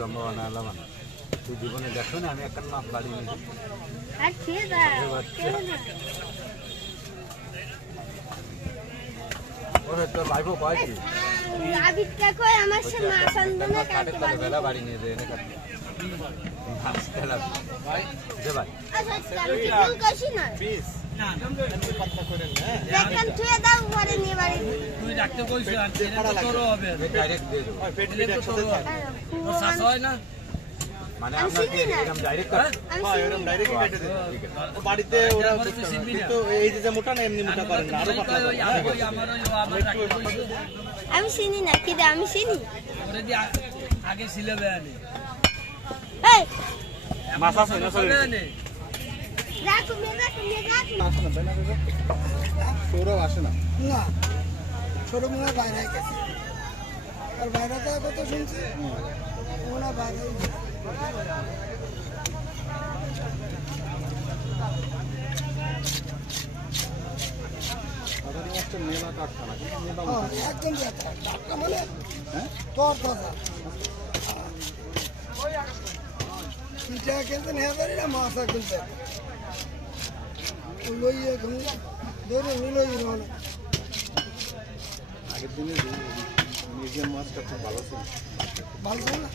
লম্বা বানালাম না তুই জীবনে দেখো না আমি একটা মাপ বাড়ি নিয়েছি ওরে তোর ভাইপো কয়টি আবিদটা কই আমার সাথে মাছ আনবে না কাটতে পারবে বেলা বাড়ি নিয়ে যায় এনে কাটতে মাছ তেলা ভাই দে ভাই আচ্ছা আমি কইছি না পিস না এমনি পাতলা করে না দেখেন তুই দাও পরে নিয়ে বাড়ি তুই রাখতে কইছিস আর এটা তোর হবে ডাইরেক্ট দিয়ে দেব পেট একসাথে থাকে তোর শাস হয় না মানে আমরা কি এরকম ডাইরেক্ট হ্যাঁ এরকম ডাইরেক্ট কেটে দেব ঠিক আছে বাড়িতে ওরা তো এই যে মোটা না এমনি মোটা করেন না আরো পাতলা আমি চিনি না কি দে আমি চিনি ওরে দি আগে সিলেবে আনি এই মাছ আছে না সরি রাখো আসে না বেনা বেনা সৌরভ আসে না না ছোট মনে বাইরে গেছে আর বাইরে তো কত শুনছি মনে বাইরে মেলা কাটছে না একদম টাটকা মানে তোর কথা পিঠা খেলতেন হেদারি না মাছা খেলতেন লইয়ে এখন ধরে নিলই রহলে আগের দিনে মিউজিয়াম মাছটা খুব ভালো ছিল ভালো ছিল না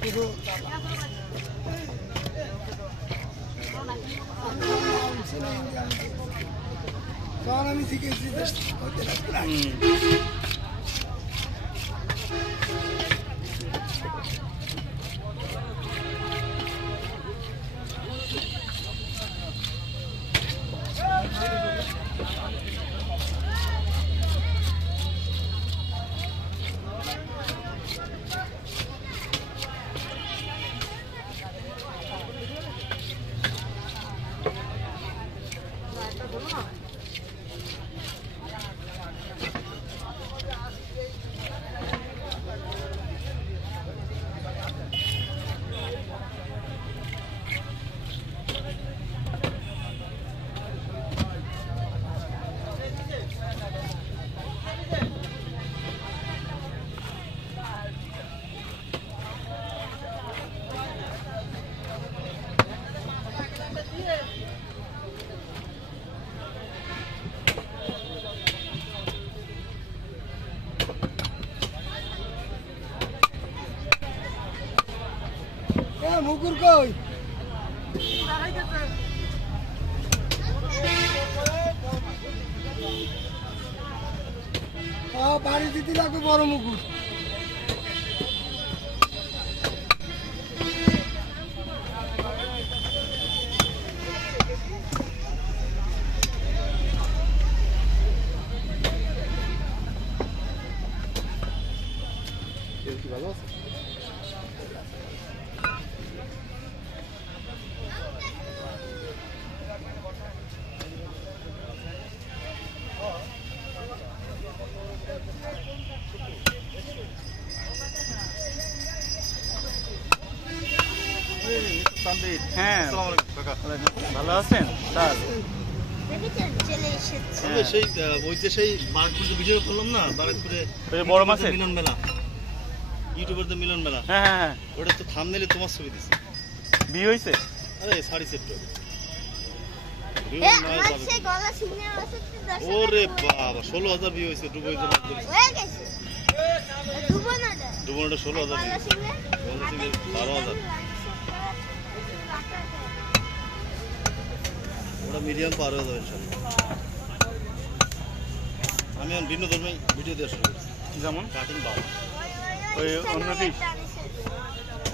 কিন্তু কারণ আমি শিখেছি মুকুর কই বাড়ি দিতে লাগবে বড় মুকুর ভালো আছে হ্যাঁ ভালো আছেন স্যার সেই ওই যে সেই বারাকপুরে ভিডিও করলাম না বারাকপুরে বড় মাছের মিলন মেলা ইউটিউবারদের মিলন মেলা হ্যাঁ হ্যাঁ ওটা তো থাম্বনেইলে তোমার ছবি দিছে বিয়ে হইছে আরে সাড়ি সেট ওরে বাবা 16,000 ভিউ হয়েছে ডুবই তো ডুবনটা 16,000 12,000 ওটা মিডিয়াম পার হয়ে যাবে ইনশাআল্লাহ আমি ভিন্ন ধর্মে ভিডিও দেওয়া শুরু করছি যেমন কাটিং বাবা ওই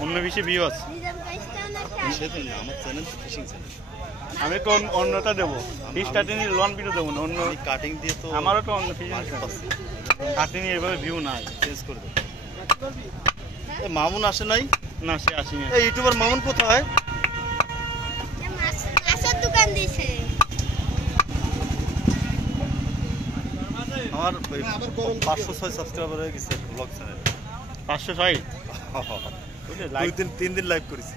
অন্য বিষয়ে ভিউ আছে সেটা না আমার চ্যানেল ফিশিং চ্যানেল আমি তো অন্যটা দেবো স্টার্টিং লোন ভিডিও দেবো না অন্য কাটিং দিয়ে তো আমারও তো অন্য ফিশিং কাটিং এভাবে ভিউ নাই চেঞ্জ করে দেবো মামুন আসে নাই না সে আসেনি এই ইউটিউবার মামুন কোথায় দোকান দিয়েছে আমার 506 সাবস্ক্রাইবার হয়ে গেছে ব্লগ চ্যানেল 506 3 দিন লাইভ করেছি